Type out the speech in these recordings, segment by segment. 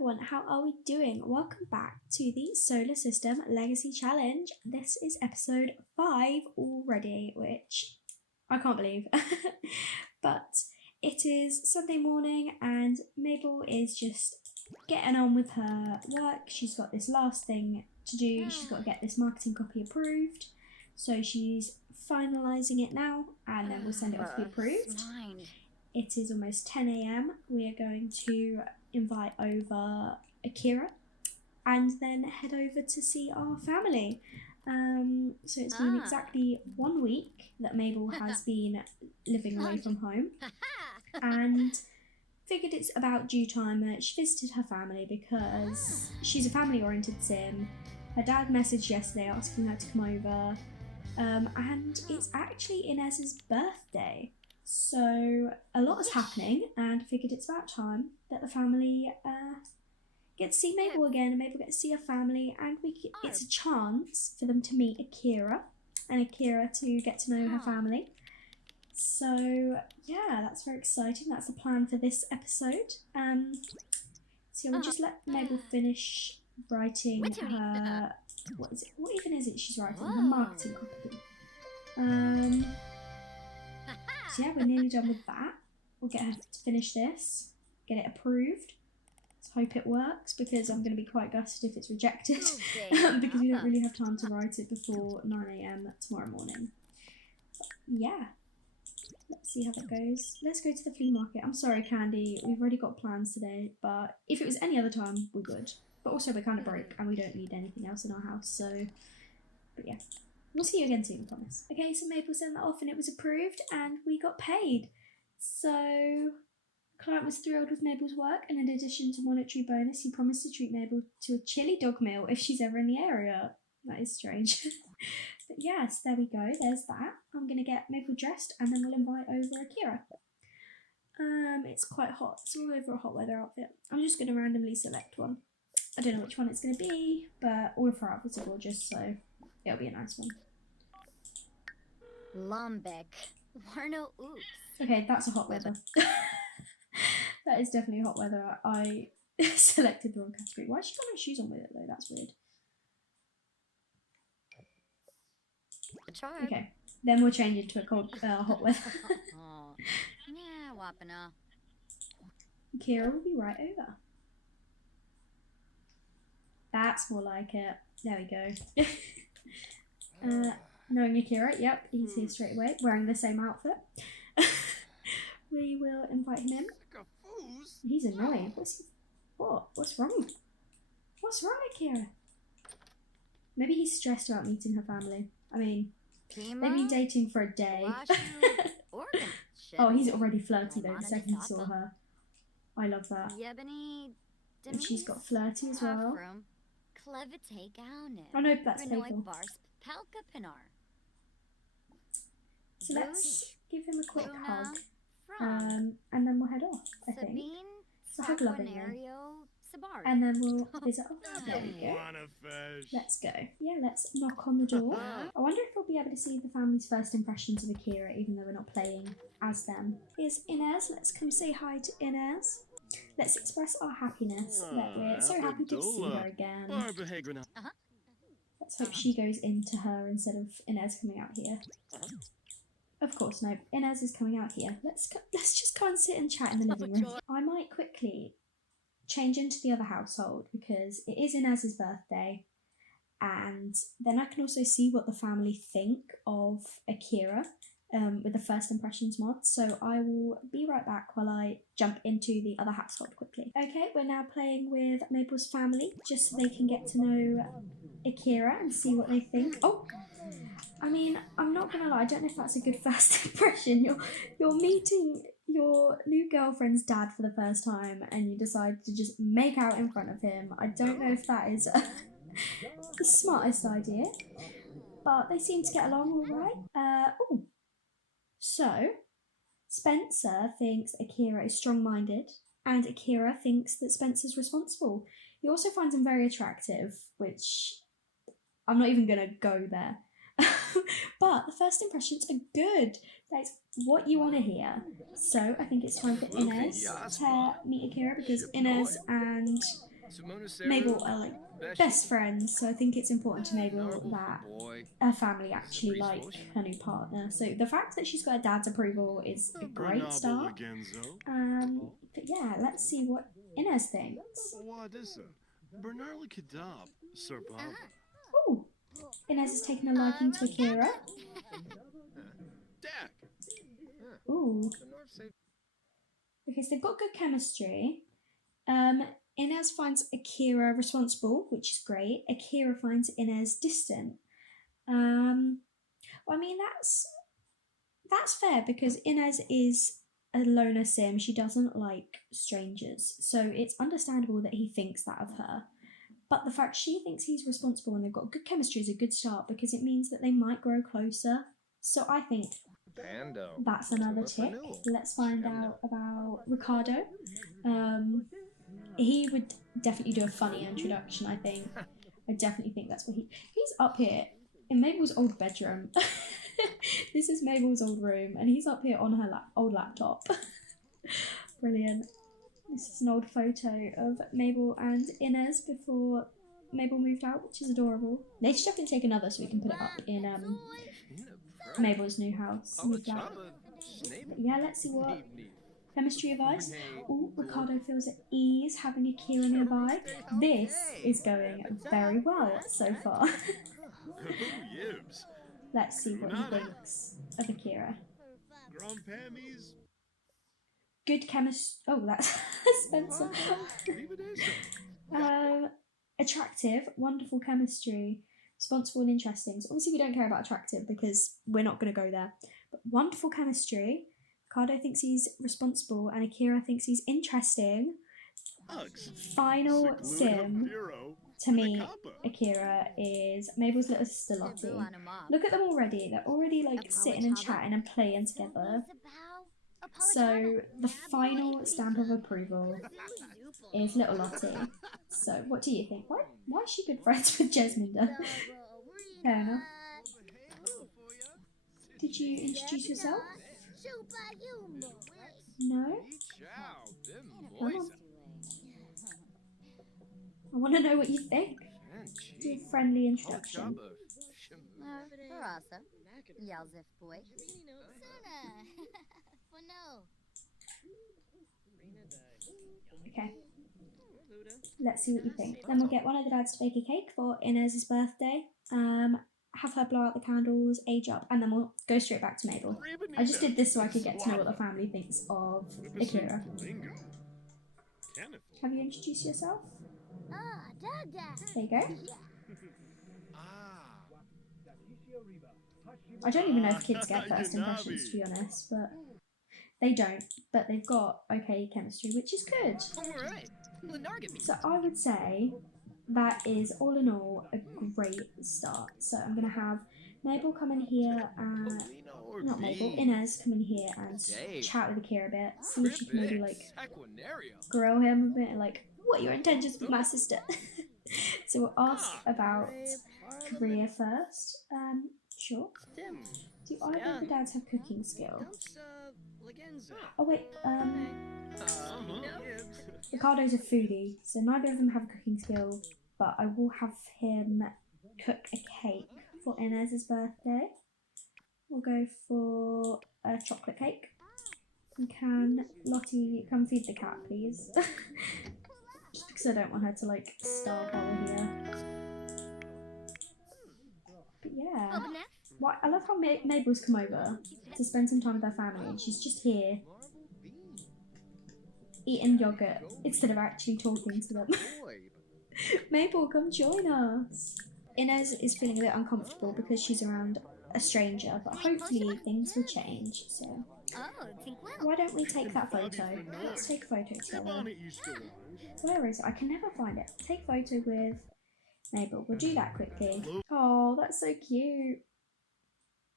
everyone, how are we doing? Welcome back to the Solar System Legacy Challenge. This is episode 5 already, which I can't believe. But it is Sunday morning and Mabel is just getting on with her work. She's got this last thing to do. She's got to get this marketing copy approved. So she's finalising it now and then we'll send it off to be approved. It is almost 10 a.m. We are going to invite over Akira and then head over to see our family. So it's been exactly 1 week that Mabel has been living away from home and figured it's about due time that she visited her family because she's a family-oriented sim. Her dad messaged yesterday asking her to come over and it's actually Inés's birthday. So a lot is happening and figured it's about time that the family get to see Mabel again and Mabel get to see her family and it's a chance for them to meet Akira and Akira to get to know her family. So yeah, that's very exciting. That's the plan for this episode. So we'll just let Mabel finish writing her, what even is it she's writing? Her marketing copy. So yeah, we're nearly done with that. We'll get her to finish this, get it approved. Let's hope it works because I'm going to be quite gutted if it's rejected because we don't really have time to write it before 9 a.m. tomorrow morning. But yeah, let's see how that goes. Let's go to the flea market. I'm sorry, Candy, we've already got plans today, but if it was any other time, we would. But also we're kind of broke and we don't need anything else in our house, so, but yeah. We'll see you again soon, I promise. Okay, so Mabel sent that off and it was approved and we got paid. So, the client was thrilled with Mabel's work and in addition to monetary bonus, he promised to treat Mabel to a chili dog meal if she's ever in the area. That is strange. But yes, there we go, there's that. I'm going to get Mabel dressed and then we'll invite over Akira. It's quite hot, it's all over a hot weather outfit. I'm just going to randomly select one. I don't know which one it's going to be, but all of her outfits are gorgeous, so it'll be a nice one. Lombek. Warno oops. Okay, that's a hot weather. That is definitely hot weather. I selected the wrong category. Why has she got no shoes on with it though? That's weird. Okay, then we'll change it to a cold, hot weather. Yeah, wapana. Kira will be right over. That's more like it. There we go. Knowing Akira, yep, he's here straight away, wearing the same outfit. We will invite him in. He's annoying. What's wrong? What's wrong, Akira? Maybe he's stressed about meeting her family. I mean, they've been dating for a day. Oh, he's already flirty though the second he saw her. I love that. And she's got flirty as well. I hope that's playful. So let's give him a quick hug, and then we'll head off, I think. So hug lovingly. And then we'll visit off. There we go. Let's go. Yeah, let's knock on the door. I wonder if we'll be able to see the family's first impressions of Akira, even though we're not playing as them. Here's Inés. Let's come say hi to Inés. Let's express our happiness that we're so happy to see her again. Let's hope she goes into her instead of Inés coming out here. Of course, no. Inés is coming out here. Let's just go and sit and chat in the living room. I might quickly change into the other household because it is Inés's birthday, and then I can also see what the family think of Akira with the first impressions mod. So I will be right back while I jump into the other household quickly. Okay, we're now playing with Mabel's family just so they can get to know Akira and see what they think. Oh! I mean, I'm not gonna lie, I don't know if that's a good first impression. You're meeting your new girlfriend's dad for the first time and you decide to just make out in front of him. I don't know if that is the smartest idea, but they seem to get along all right. So, Spencer thinks Akira is strong-minded and Akira thinks that Spencer's responsible. He also finds him very attractive, which I'm not even gonna go there. But the first impressions are good. That's what you want to hear. So I think it's time for Inés to meet Akira because Inés and Mabel are like best friends, so I think it's important to Mabel that her family actually like her new partner. So the fact that she's got her dad's approval is a great start. But yeah, let's see what Inez thinks. Oh, Inez has taken a liking to Akira. Ooh. Okay, so they've got good chemistry. Inez finds Akira responsible, which is great. Akira finds Inez distant. Well, I mean that's fair because Inez is a loner sim. She doesn't like strangers, so it's understandable that he thinks that of her. But the fact she thinks he's responsible and they've got good chemistry is a good start because it means that they might grow closer. So I think that's another tick. Let's find out about Ricardo. He would definitely do a funny introduction, I think. I definitely think that's what he's up here in Mabel's old bedroom. This is Mabel's old room and he's up here on her old laptop. Brilliant. This is an old photo of Mabel and Inez before Mabel moved out, which is adorable. They should definitely take another so we can put it up in Mabel's new house, new flat. But yeah, let's see what chemistry advice. Oh, Ricardo feels at ease having Akira nearby. This is going very well so far. Let's see what he thinks of Akira. Good chemistry. Oh, that's Spencer. Attractive, wonderful chemistry, responsible and interesting. So obviously we don't care about attractive because we're not going to go there. But wonderful chemistry. Ricardo thinks he's responsible and Akira thinks he's interesting. Final sim to meet Akira is Mabel's little sister Lottie. Look at them already. They're already like sitting and chatting and playing together. So the final stamp of approval is little Lottie. So what do you think? Why is she good friends with Jesminda? Fair enough. Did you introduce yourself? No? Come on. I want to know what you think. Do a friendly introduction. Okay. Let's see what you think. Then we'll get one of the dads to bake a cake for Inez's birthday. Have her blow out the candles, age up, and then we'll go straight back to Mabel. I just did this so I could get to know what the family thinks of Akira. Have you introduced yourself? There you go. I don't even know if kids get first impressions, to be honest, but they don't. But they've got okay chemistry, which is good. So I would say that is all in all a great start. So I'm going to have Mabel come in here and not Mabel, Inez come in here and chat with Akira a bit, see if she can maybe like grill him a bit, like what are your intentions with my sister? So we'll ask about career first. Sure. Do either of the dads have cooking skill? Oh wait, Ricardo's a foodie, so neither of them have a cooking skill, but I will have him cook a cake for Inez's birthday. We'll go for a chocolate cake. And can Lottie come feed the cat, please? Just because I don't want her to like starve over here. But yeah. Well, I love how Mabel's come over to spend some time with her family and she's just here eating yogurt instead of actually talking to them. Mabel, come join us. Inez is feeling a bit uncomfortable because she's around a stranger, but hopefully things will change, so why don't we take that photo? Let's take a photo together. Where is it? I can never find it. Take a photo with Mabel. We'll do that quickly. Oh, that's so cute.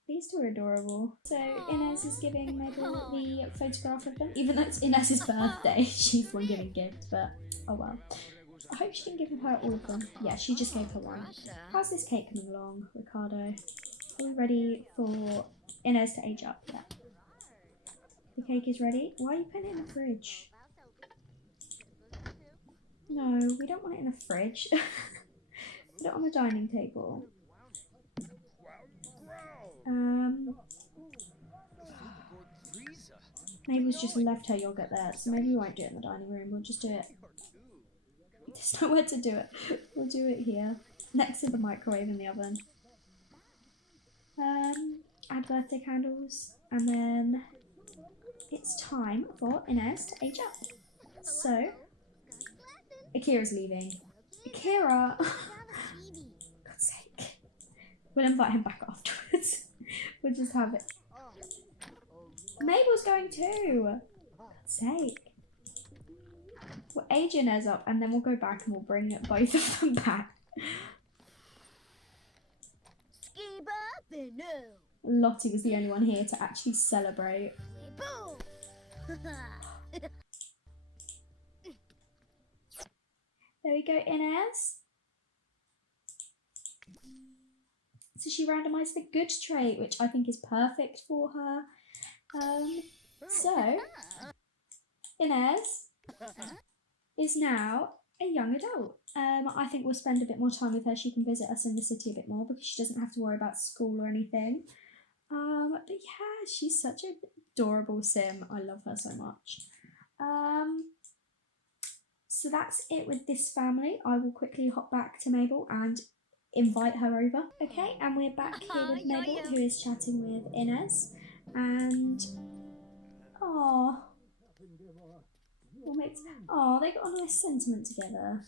These two are adorable. So Inez is giving Mabel the photograph of them, even though it's Inez's birthday. She's the one giving gifts, but oh well. I hope she didn't give her all of them. Yeah, she just gave her one. How's this cake coming along, Ricardo? Are we ready for Inez to age up? Yeah. The cake is ready. Why are you putting it in the fridge? No. No, we don't want it in the fridge. Put it on the dining table. Mabel's just left her yogurt there, so maybe we won't do it in the dining room. We'll just do it. There's nowhere to do it. We'll do it here, next to the microwave in the oven. Add birthday candles, and then it's time for Inés to age up. So, Akira's leaving. Akira! God's sake. We'll invite him back afterwards. We'll just have it. Mabel's going too! God's sake. We'll age Inés up and then we'll go back and we'll bring both of them back. Lottie was the only one here to actually celebrate. There we go, Inés. So she randomised the good trait, which I think is perfect for her. So, Inés is now a young adult. I think we'll spend a bit more time with her. She can visit us in the city a bit more because she doesn't have to worry about school or anything. But yeah, she's such an adorable sim. I love her so much. So that's it with this family. I will quickly hop back to Mabel and invite her over. Okay, and we're back here with Mabel, who is chatting with Inés. And they got a nice sentiment together.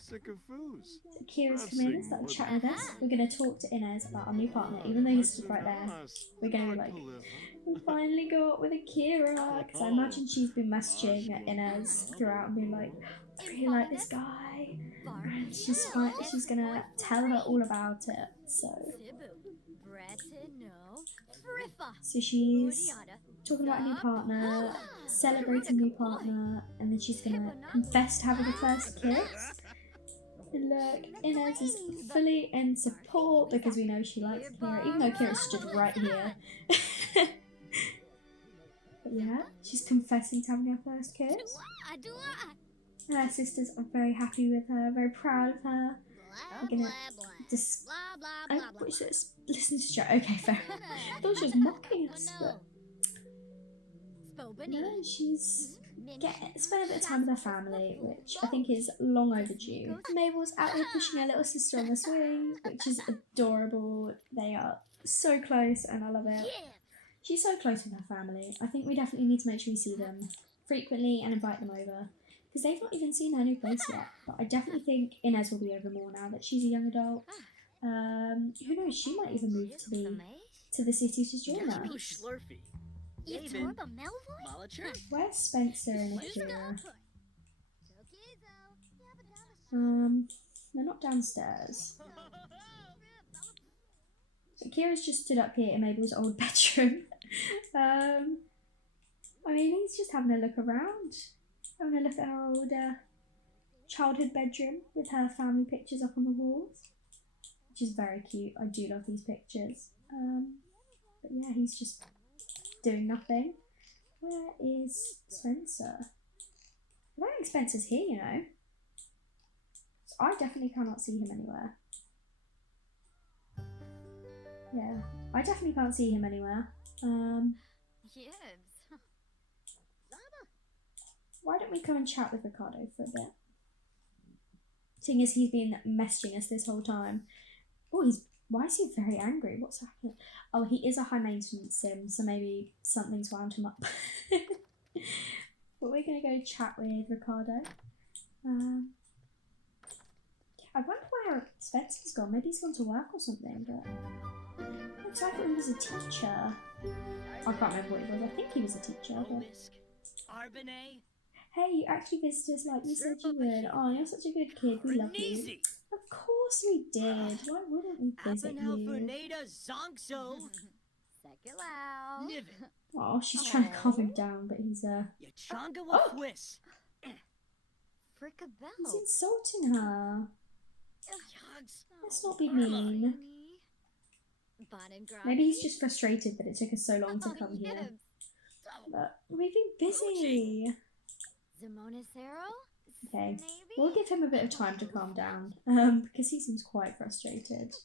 Akira's come in and started chatting with us. We're going to talk to Inés about our new partner, even though he's stood right there. We're going to be like, we finally got with Akira, because I imagine she's been messaging Inés throughout and being like, I really like this guy, and she's going to tell her all about it. So she's talking about a new partner, celebrating a new partner, and then she's gonna confess to having a first kiss. And look, Inés is fully in support because we know she likes Akira, even though Akira stood right here. But yeah, she's confessing to having her first kiss. And her sisters are very happy with her, very proud of her. We're gonna listen to Joe. Okay, fair. I thought she was mocking us, but no, she's spending a bit of time with her family, which I think is long overdue. Mabel's out here pushing her little sister on the swing, which is adorable. They are so close, and I love it. She's so close with her family. I think we definitely need to make sure we see them frequently and invite them over. Because they've not even seen her new place yet. But I definitely think Inés will be over more now that she's a young adult. Who knows, she might even move to the city to join us. Where's Spencer and Akira? They're not downstairs. Akira's just stood up here in Mabel's old bedroom. I mean, he's just having a look around. Having a look at her old childhood bedroom with her family pictures up on the walls, which is very cute. I do love these pictures. But yeah, he's just doing nothing. Where is Spencer? I don't think Spencer's here, you know. So I definitely cannot see him anywhere. Yeah, I definitely can't see him anywhere. Why don't we come and chat with Ricardo for a bit? Seeing as he's been messaging us this whole time. Oh, why is he very angry? What's happening? Oh, he is a high maintenance sim, so maybe something's wound him up. But we're gonna go chat with Ricardo. I wonder where Spencer's gone. Maybe he's gone to work or something, but looks like he was a teacher. I can't remember what he was. I think he was a teacher, but hey, you actually visited us like you said you would. Oh, you're such a good kid. We love you. Of course we did. Why wouldn't we visit you? Oh, she's trying to calm him down, but he's he's insulting her. Let's not be mean. Maybe he's just frustrated that it took us so long to come here. But we've been busy. Okay, Maybe? we'll give him a bit of time to calm down, because he seems quite frustrated.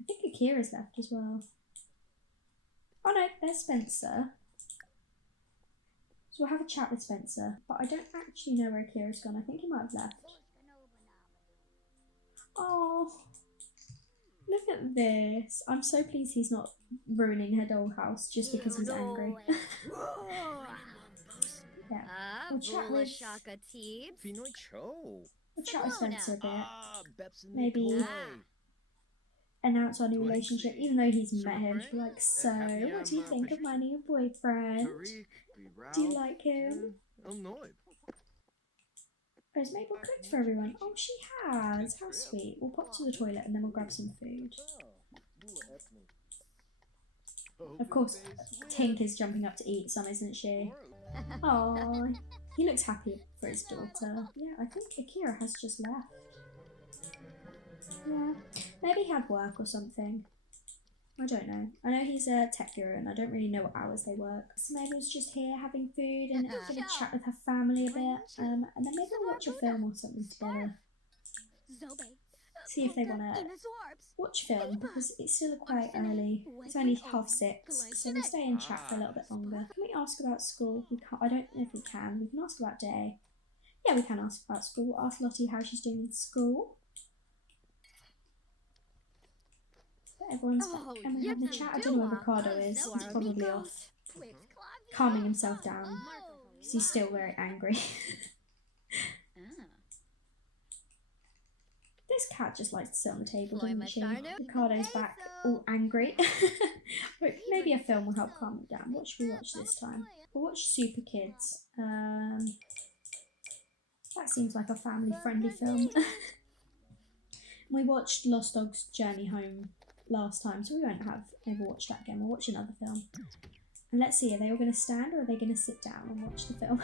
I think Akira's left as well. Oh no, there's Spencer. So we'll have a chat with Spencer, but I don't actually know where Akira's gone. I think he might have left. Oh, look at this. I'm so pleased he's not ruining her dollhouse just because he's angry. Yeah, we'll chat with Spencer a bit. Maybe announce our new relationship, even though he's met him. She'll be like, so, what do you think of my new boyfriend? Do you like him? Has Mabel cooked for everyone? Oh, she has. How sweet. We'll pop to the toilet and then we'll grab some food. Of course, Tink is jumping up to eat some, isn't she? Oh, he looks happy for his daughter. Yeah, I think Akira has just left. Yeah, maybe he had work or something. I don't know. I know he's a tech guru and I don't really know what hours they work. So Mabel's just here having food and gonna chat with her family a bit. And then maybe we'll watch a film or something together. See if they want to watch film because it's still quite early. It's only 6:30, so we'll stay and chat for a little bit longer. Can we ask about school? We can't. I don't know if we can. We can ask about Day. Yeah, we can ask about school. We'll ask Lottie how she's doing in school. But everyone's back and we're having a chat. I don't know where Ricardo is. He's probably off calming himself down because he's still very angry. This cat just likes to sit on the table, doesn't she? Ricardo's back, all angry. Maybe a film will help calm him down. What should we watch this time? We'll watch Super Kids. That seems like a family-friendly film. We watched Lost Dog's Journey Home last time, so we won't ever watch that again. We'll watch another film. And let's see, are they all going to stand or are they going to sit down and watch the film?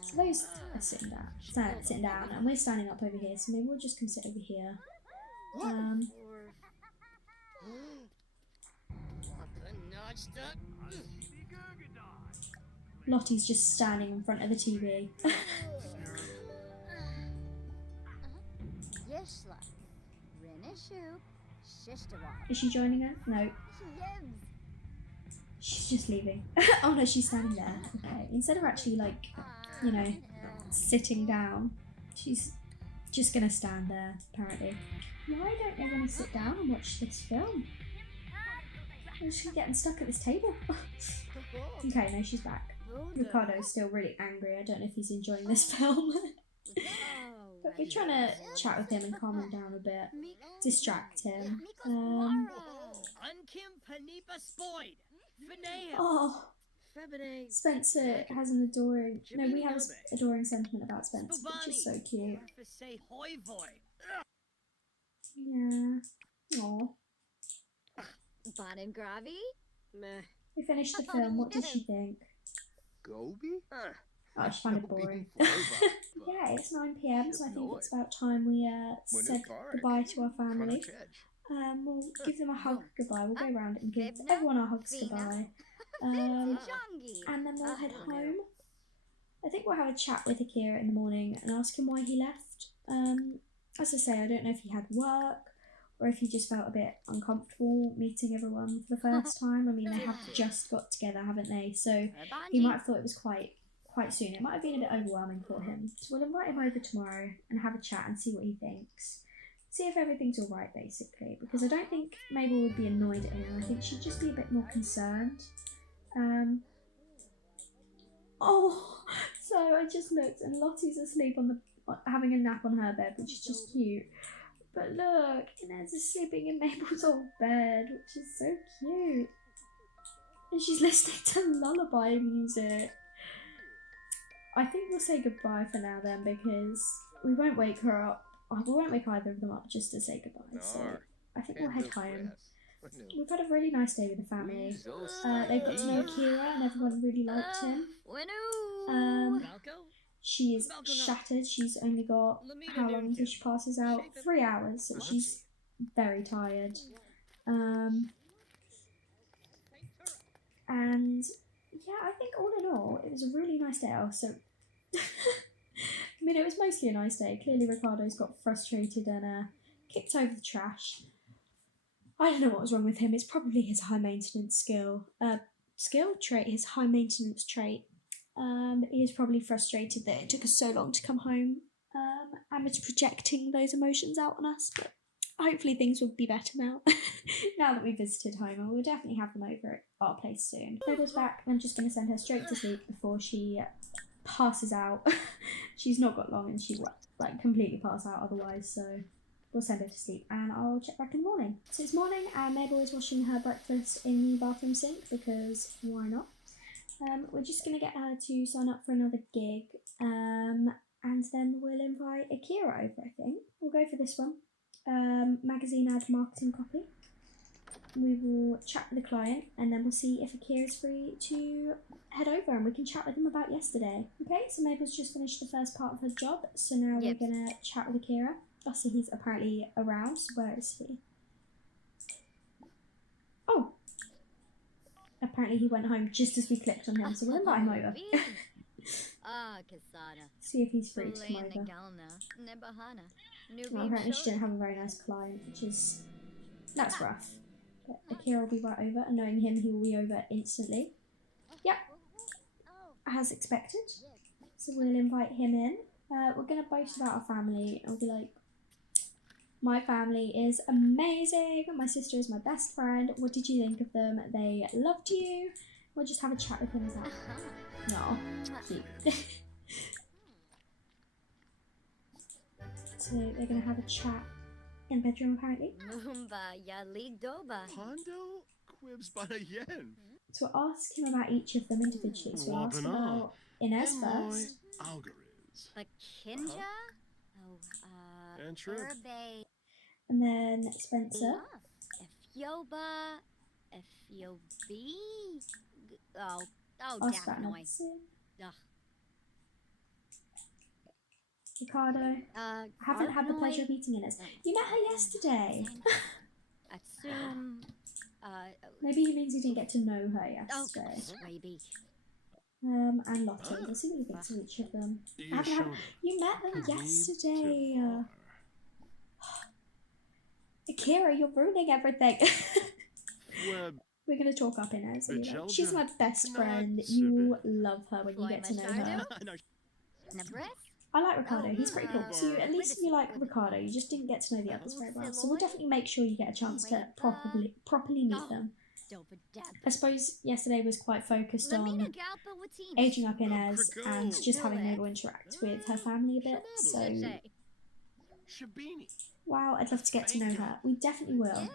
So those are sitting down, and we're standing up over here, so maybe we'll just come sit over here. Lottie's just standing in front of the TV. Is she joining her? No. She's just leaving. Oh no, she's standing there. Okay. Instead of actually, like, you know, sitting down, she's just gonna stand there, apparently. Why don't they want to sit down and watch this film? Oh, she's getting stuck at this table. Okay, no, she's back. Ricardo's still really angry. I don't know if he's enjoying this film. But we're trying to chat with him and calm him down a bit. Distract him. Oh, Spencer has an adoring... No, we have an adoring sentiment about Spencer, which is so cute. Yeah. Aww. We finished the film. What did she think? Oh, she found it boring. Yeah, it's 9 p.m, so I think it's about time we said goodbye to our family. We'll give them a hug goodbye. We'll go around and give everyone our hugs goodbye. And then we'll head home. I think we'll have a chat with Akira in the morning and ask him why he left. As I say, I don't know if he had work or if he just felt a bit uncomfortable meeting everyone for the first time. I mean, they have just got together, haven't they? So he might have thought it was quite soon. It might have been a bit overwhelming for him. So we'll invite him over tomorrow and have a chat and see what he thinks. See if everything's all right, basically. Because I don't think Mabel would be annoyed at him. I think she'd just be a bit more concerned. Oh, so I just looked and Lottie's asleep having a nap on her bed, which is just cute. But look, Inés is sleeping in Mabel's old bed, which is so cute. And she's listening to lullaby music. I think we'll say goodbye for now then, because we won't wake her up. We won't wake either of them up just to say goodbye. So I think we'll head home. We've had a really nice day with the family. They've got to know Akira and everyone really liked him. She is shattered. She's only got, how long until she passes out? 3 hours, so she's very tired. And yeah, I think all in all, it was a really nice day. Also, I mean, it was mostly a nice day. Clearly, Ricardo's got frustrated and kicked over the trash. I don't know what was wrong with him. It's probably his high maintenance trait, his high maintenance trait. He was probably frustrated that it took us so long to come home, and was projecting those emotions out on us. But hopefully things will be better now. Now that we visited home, and we'll definitely have them over at our place soon. Mabel's back, and I'm just going to send her straight to sleep before she passes out. She's not got long, and she will like completely pass out otherwise. So we'll send her to sleep, and I'll check back in the morning. So it's morning, and Mabel is washing her breakfast in the bathroom sink because why not? We're just going to get her to sign up for another gig, and then we'll invite Akira over, I think. We'll go for this one. Magazine ad marketing copy. We will chat with the client, and then we'll see if Akira's free to head over and we can chat with him about yesterday. Okay, so Mabel's just finished the first part of her job, so now we're going to chat with Akira. Oh, so he's apparently aroused. Where is he? Oh! Apparently he went home just as we clicked on him, so we'll invite him over. See if he's free to come over. Well, apparently she didn't have a very nice client, which is... that's rough. But Akira will be right over, and knowing him, he will be over instantly. Yep, as expected. So we'll invite him in. We're going to boast about our family, and we'll be like, my family is amazing. My sister is my best friend. What did you think of them? They loved you. We'll just have a chat with him about it. No, cute. So they're going to have a chat in the bedroom, apparently. Pondo quibs bana yen. So we'll ask him about each of them individually. So we'll ask about Inés first. And true. And then Spencer. Ask about medicine. Ricardo. Haven't had the pleasure of meeting Inés. You met her yesterday. Maybe he means he didn't get to know her yesterday. And Lottie. We'll see what he thinks of each of them. You met them yesterday. Akira, you're ruining everything. We're going to talk up Inés. Like, she's my best friend. You love her when you get to know her. I like Ricardo. He's pretty cool. So at least you like Ricardo. You just didn't get to know the others very well. So we'll definitely make sure you get a chance to properly meet them. I suppose yesterday was quite focused on aging up Inés and just having Mabel interact with her family a bit. So, wow, I'd love to get to know her. We definitely will.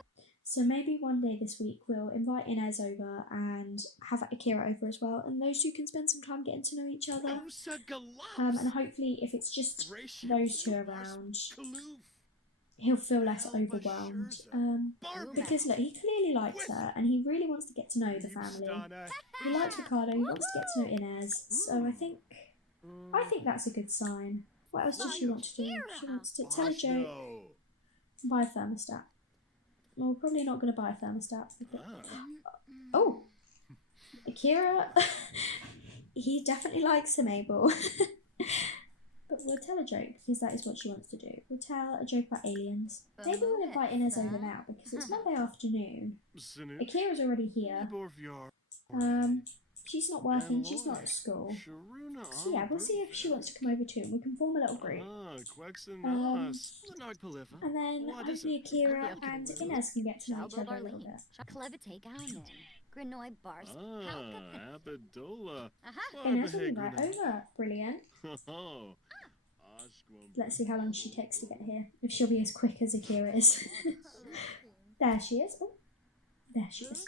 So maybe one day this week we'll invite Inés over and have Akira over as well, and those two can spend some time getting to know each other. And hopefully, if it's just those two around, he'll feel less overwhelmed. Because look, he clearly likes her, and he really wants to get to know the family. He likes Ricardo. He wants to get to know Inés. So I think that's a good sign. What else does she want to do? She wants to tell a joke, buy a thermostat. Well, we're probably not going to buy a thermostat. Oh, Akira, he definitely likes her, Mabel. But we'll tell a joke because that is what she wants to do. We'll tell a joke about aliens. Maybe we'll invite Inés over now because it's Monday afternoon. Akira's already here. She's not working, she's not at school. So yeah, we'll see if she wants to come over too and we can form a little group. And then hopefully Akira and Inés can get to know each other a little bit. Inés will be right over. Brilliant. Let's see how long she takes to get here. If she'll be as quick as Akira is. There she is. Oh, there she is.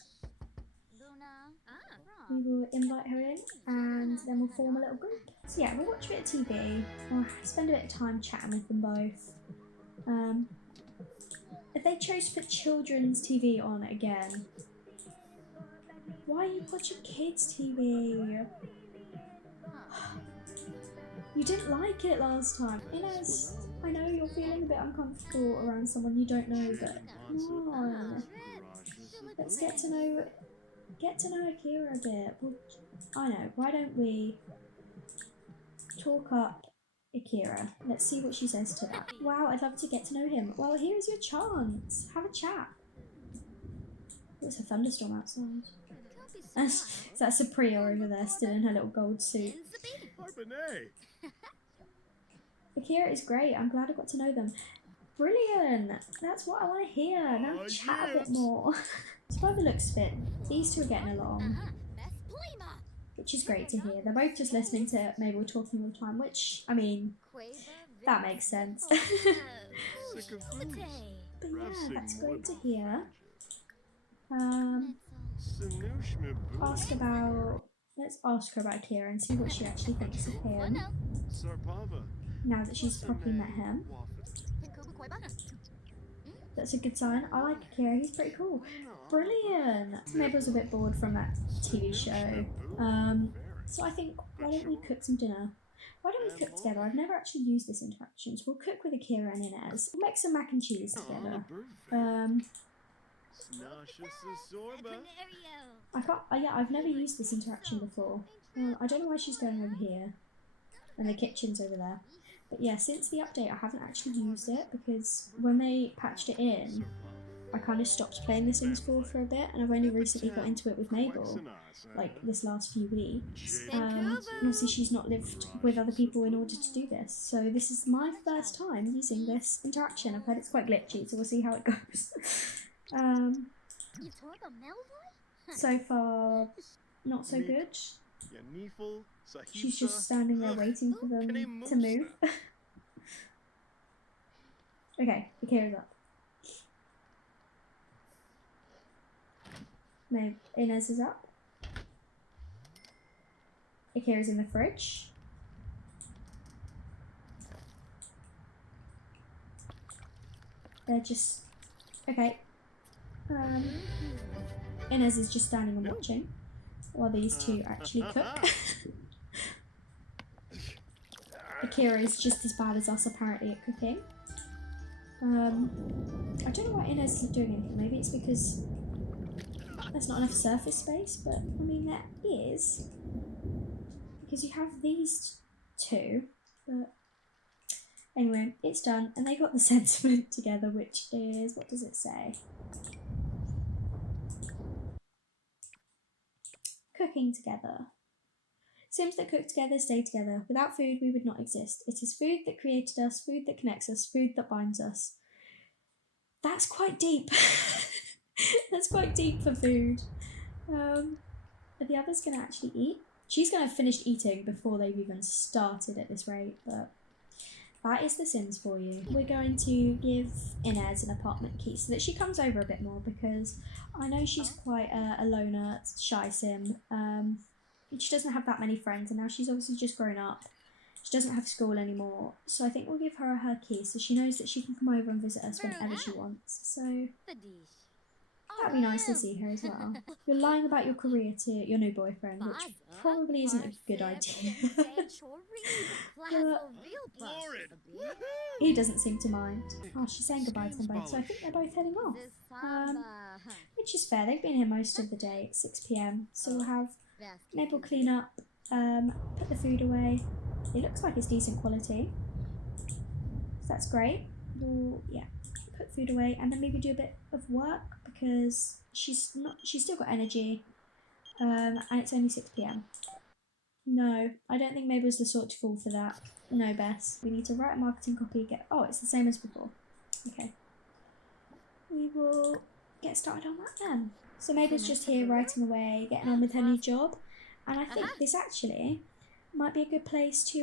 We will invite her in and then we'll form a little group. So yeah, we'll watch a bit of TV. We'll spend a bit of time chatting with them both. If they chose to put children's TV on again, why are you watching kids' TV? You didn't like it last time. Inés, I know you're feeling a bit uncomfortable around someone you don't know, but come on. Let's get to know Akira a bit. We'll I know, why don't we talk up Akira? Let's see what she says to that. Wow, I'd love to get to know him. Well, here's your chance. Have a chat. Oh, it's a thunderstorm outside. So that's a Priya over there, still in her little gold suit. Akira is great. I'm glad I got to know them. Brilliant. That's what I want to hear. Now chat a bit more. So by the looks of it, these two are getting along, which is great to hear. They're both just listening to Mabel talking all the time, which, I mean, that makes sense. But yeah, that's great to hear. Let's ask her about Akira and see what she actually thinks of him now that she's properly met him. That's a good sign. I like Akira, he's pretty cool. Brilliant! Mabel's a bit bored from that TV show. So I think, why don't we cook some dinner? Why don't we cook together? I've never actually used this interaction, so we'll cook with Akira and Inés. We'll make some mac and cheese together. I've never used this interaction before. I don't know why she's going over here. And the kitchen's over there. But yeah, since the update I haven't actually used it because when they patched it in, I kind of stopped playing The Sims 4 for a bit, and I've only recently got into it with Mabel, like this last few weeks. And obviously she's not lived with other people in order to do this, so this is my first time using this interaction. I've heard it's quite glitchy, so we'll see how it goes. So far, not so good. She's just standing there waiting for them to move. Okay, Akira's up. No, Inés is up. Akira's in the fridge. They're just... Okay. Inés is just standing and watching while these two actually cook. Akira is just as bad as us apparently at cooking. I don't know why Inés isn't doing anything. Maybe it's because there's not enough surface space, but I mean there is. Because you have these two, but anyway, it's done, and they got the sentiment together, which is, what does it say? Cooking together. Sims that cook together stay together. Without food, we would not exist. It is food that created us, food that connects us, food that binds us. That's quite deep. That's quite deep for food. Are the others going to actually eat? She's going to have finished eating before they've even started at this rate, but that is The Sims for you. We're going to give Inés an apartment key so that she comes over a bit more, because I know she's quite a loner, shy Sim. She doesn't have that many friends, and now she's obviously just grown up. She doesn't have school anymore, so I think we'll give her key so she knows that she can come over and visit us whenever she wants. So that'd be nice to see her as well. You're lying about your career to your new boyfriend, which probably isn't a good idea. But he doesn't seem to mind. Oh, she's saying goodbye to them both, so I think they're both heading off. Which is fair, they've been here most of the day at 6 PM, so we'll have Mabel clean up, put the food away. It looks like it's decent quality, so that's great. We'll, yeah, put food away and then maybe do a bit of work because she's still got energy, and it's only 6 PM. No, I don't think Mabel's the sort to fall for that. No, Bess. We need to write a marketing copy. Oh, it's the same as before. Okay. We will get started on that then. So Mabel's just here writing away, getting on with her new job, and I think this actually might be a good place to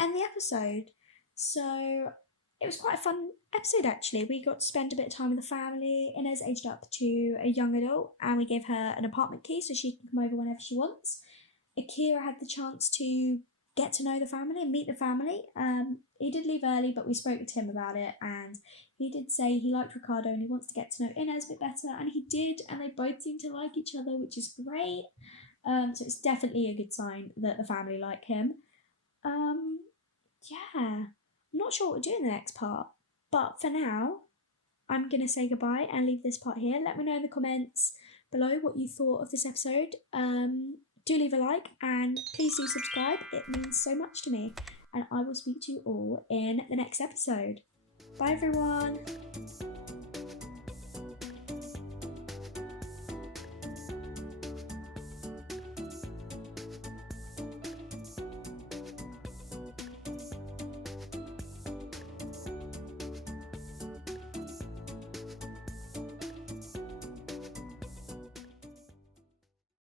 end the episode. So it was quite a fun episode actually. We got to spend a bit of time with the family. Inés aged up to a young adult, and we gave her an apartment key so she can come over whenever she wants. Akira had the chance to get to know the family and meet the family. He did leave early, but we spoke to him about it, and he did say he liked Ricardo and he wants to get to know Inés a bit better, and he did, and they both seem to like each other, which is great. So it's definitely a good sign that the family like him. Yeah, I'm not sure what we'll do in the next part, but for now, I'm going to say goodbye and leave this part here. Let me know in the comments below what you thought of this episode. do leave a like and please do subscribe. It means so much to me. And I will speak to you all in the next episode. Bye everyone.